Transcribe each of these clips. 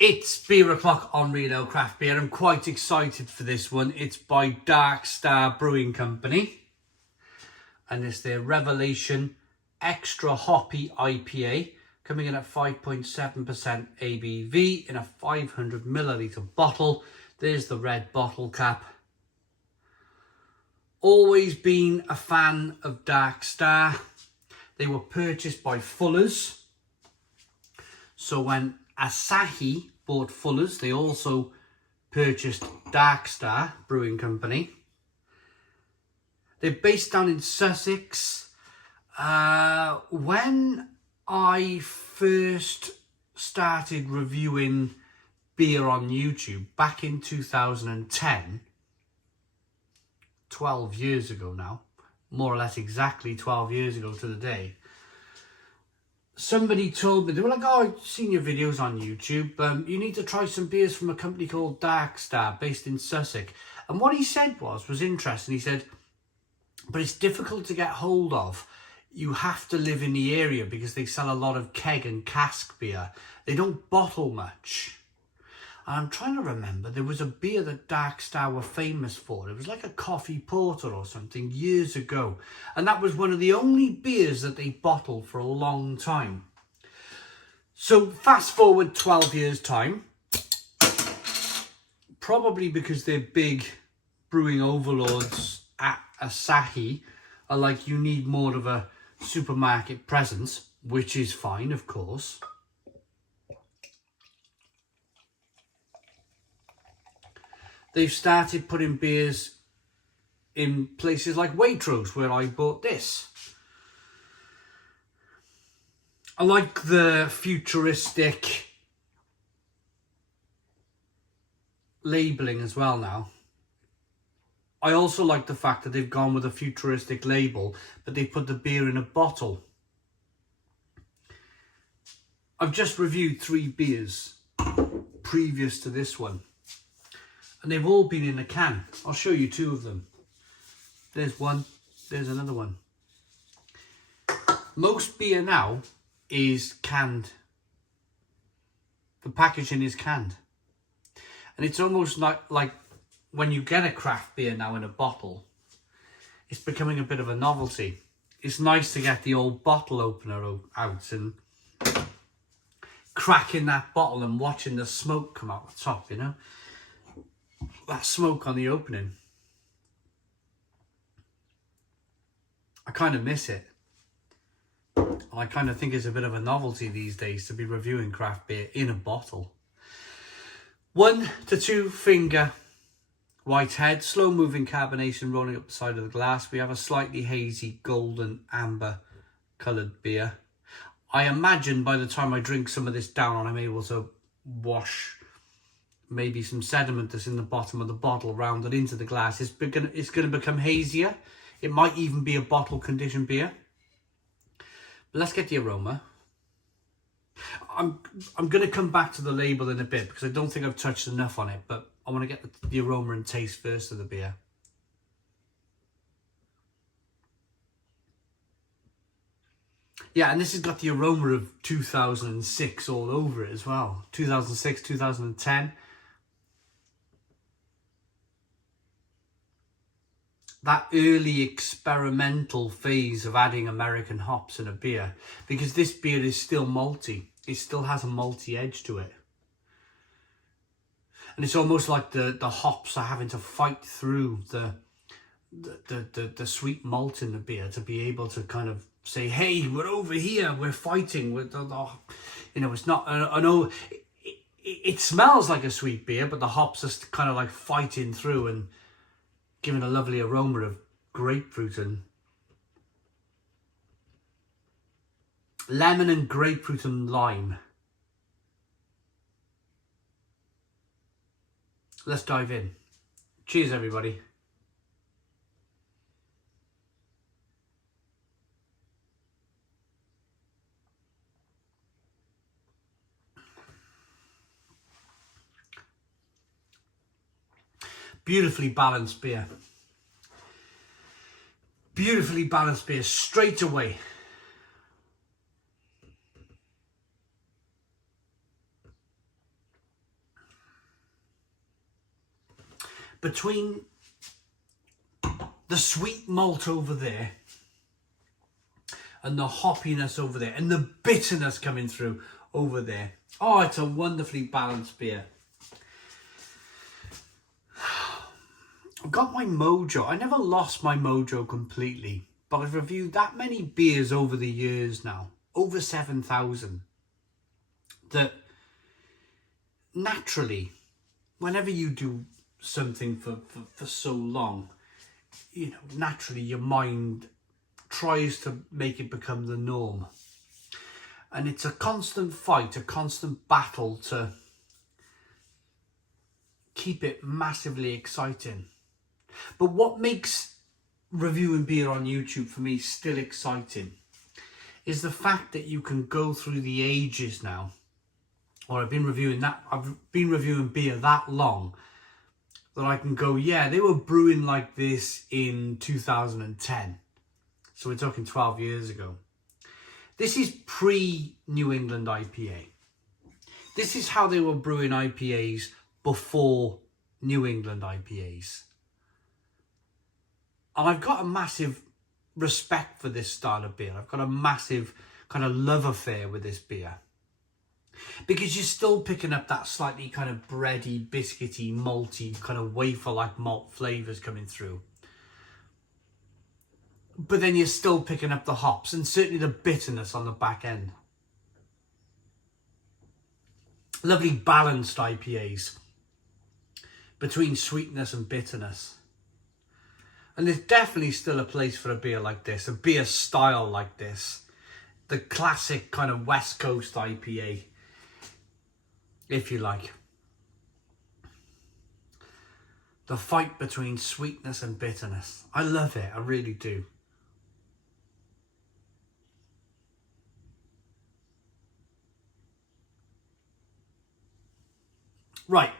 It's beer o'clock on Reno Craft Beer. I'm quite excited for this one. It's by Dark Star Brewing Company. And it's their Revelation Extra Hoppy IPA. Coming in at 5.7% ABV in a 500 milliliter bottle. There's the red bottle cap. Always been a fan of Dark Star. They were purchased by Fuller's. So when Asahi bought Fuller's, they also purchased Dark Star Brewing Company. They're based down in Sussex. When I first started reviewing beer on YouTube back in 2010, 12 years ago now, more or less exactly 12 years ago to the day, somebody told me, they were like, oh, I've seen your videos on YouTube. You need to try some beers from a company called Dark Star, based in Sussex. And what he said was interesting. He said, but it's difficult to get hold of. You have to live in the area because they sell a lot of keg and cask beer. They don't bottle much. And I'm trying to remember, there was a beer that Dark Star were famous for. It was like a coffee porter or something years ago. And that was one of the only beers that they bottled for a long time. So fast forward 12 years time, probably because they're big brewing overlords at Asahi are like, you need more of a supermarket presence, which is fine, of course. They've started putting beers in places like Waitrose, where I bought this. I like the futuristic labelling as well now. I also like the fact that they've gone with a futuristic label, but they put the beer in a bottle. I've just reviewed 3 beers previous to this one, and they've all been in a can. I'll show you 2 of them. There's one, there's another one. Most beer now is canned. The packaging is canned. And it's almost like when you get a craft beer now in a bottle, it's becoming a bit of a novelty. It's nice to get the old bottle opener out and cracking that bottle and watching the smoke come out the top, you know? That smoke on the opening. I kind of miss it. I kind of think it's a bit of a novelty these days to be reviewing craft beer in a bottle. 1 to 2 finger white head, slow moving carbonation rolling up the side of the glass. We have a slightly hazy golden amber coloured beer. I imagine by the time I drink some of this down, I'm able to wash maybe some sediment that's in the bottom of the bottle round and into the glass. It's going to become hazier. It might even be a bottle conditioned beer. But let's get the aroma. I'm going to come back to the label in a bit because I don't think I've touched enough on it, but I want to get the aroma and taste first of the beer. Yeah, and this has got the aroma of 2006 all over it as well. 2006, 2010. That early experimental phase of adding American hops in a beer, because this beer is still malty. It still has a malty edge to it. And it's almost like the hops are having to fight through the sweet malt in the beer to be able to kind of say, hey, we're over here, we're fighting with the you know, it's not, I know it smells like a sweet beer, but the hops are kind of like fighting through and giving a lovely aroma of grapefruit and lemon and grapefruit and lime. Let's dive in. Cheers, everybody. Beautifully balanced beer. Beautifully balanced beer straight away. between the sweet malt over there and the hoppiness over there and the bitterness coming through over there. Oh, it's a wonderfully balanced beer. I've got my mojo. I never lost my mojo completely, but I've reviewed that many beers over the years now, over 7,000, that naturally, whenever you do something for so long, you know, naturally your mind tries to make it become the norm. And it's a constant fight, a constant battle to keep it massively exciting. But what makes reviewing beer on YouTube for me still exciting is the fact that you can go through the ages now, or I've been reviewing beer that long that I can go, yeah, they were brewing like this in 2010. So we're talking 12 years ago. This is pre-New England IPA. This is how they were brewing IPAs before New England IPAs. And I've got a massive respect for this style of beer. I've got a massive kind of love affair with this beer. Because you're still picking up that slightly kind of bready, biscuity, malty, kind of wafer-like malt flavours coming through. But then you're still picking up the hops and certainly the bitterness on the back end. Lovely balanced IPAs between sweetness and bitterness. And there's definitely still a place for a beer like this, a beer style like this. The classic kind of West Coast IPA, if you like. The fight between sweetness and bitterness. I love it, I really do. Right,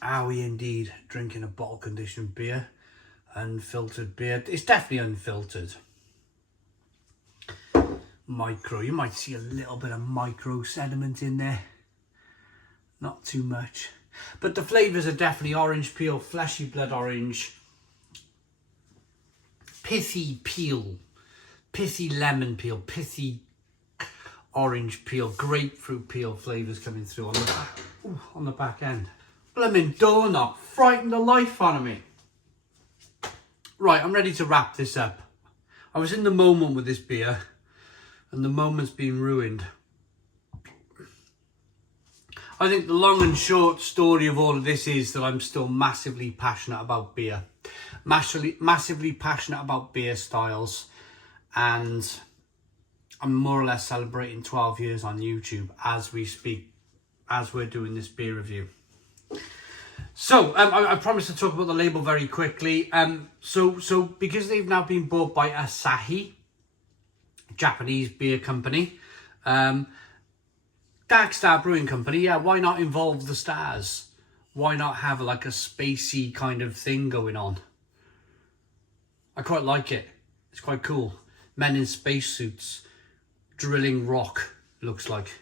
are we indeed drinking a bottle conditioned beer? Unfiltered beer. It's definitely unfiltered. Micro, you might see a little bit of micro sediment in there. Not too much. But the flavours are definitely orange peel, fleshy blood orange, pithy peel, pithy lemon peel, pithy orange peel, grapefruit peel flavours coming through on the back end. Blimmin' door knock, frightened the life out of me. Right, I'm ready to wrap this up. I was in the moment with this beer, and the moment's been ruined. I think the long and short story of all of this is that I'm still massively passionate about beer. Massively passionate about beer styles. And I'm more or less celebrating 12 years on YouTube as we speak, as we're doing this beer review. So, I promised to talk about the label very quickly. So because they've now been bought by Asahi, Japanese beer company, Dark Star Brewing Company, yeah, why not involve the stars? Why not have like a spacey kind of thing going on? I quite like it. It's quite cool. Men in spacesuits drilling rock, looks like.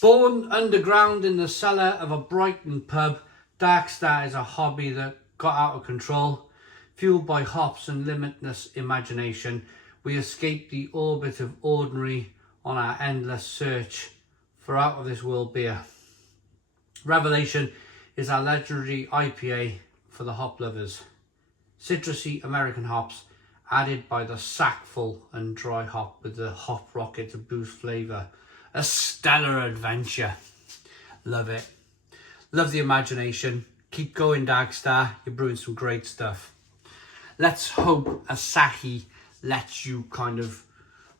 Born underground in the cellar of a Brighton pub, Dark Star is a hobby that got out of control. Fueled by hops and limitless imagination, we escape the orbit of ordinary on our endless search for out-of-this-world beer. Revelation is our legendary IPA for the hop lovers. Citrusy American hops added by the sackful and dry hop with the hop rocket to boost flavour. A stellar adventure. Love it. Love the imagination. Keep going, Dark Star. You're brewing some great stuff. Let's hope Asahi lets you kind of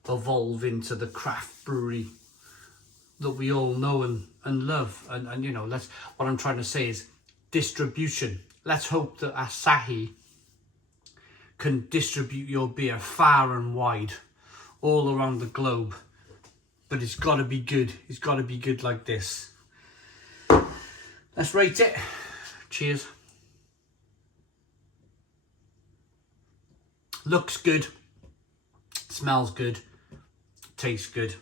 evolve into the craft brewery that we all know and love. And you know, what I'm trying to say is distribution. Let's hope that Asahi can distribute your beer far and wide all around the globe. But it's got to be good. It's got to be good like this. Let's rate it. Cheers. Looks good. Smells good. Tastes good.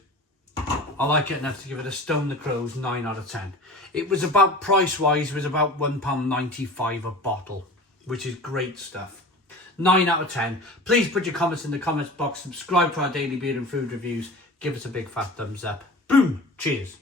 I like it enough to give it a Stone the Crows 9 out of 10. It was about, price-wise, it was about £1.95 a bottle, which is great stuff. 9 out of 10. Please put your comments in the comments box. Subscribe to our daily beer and food reviews. Give us a big fat thumbs up. Boom. Cheers.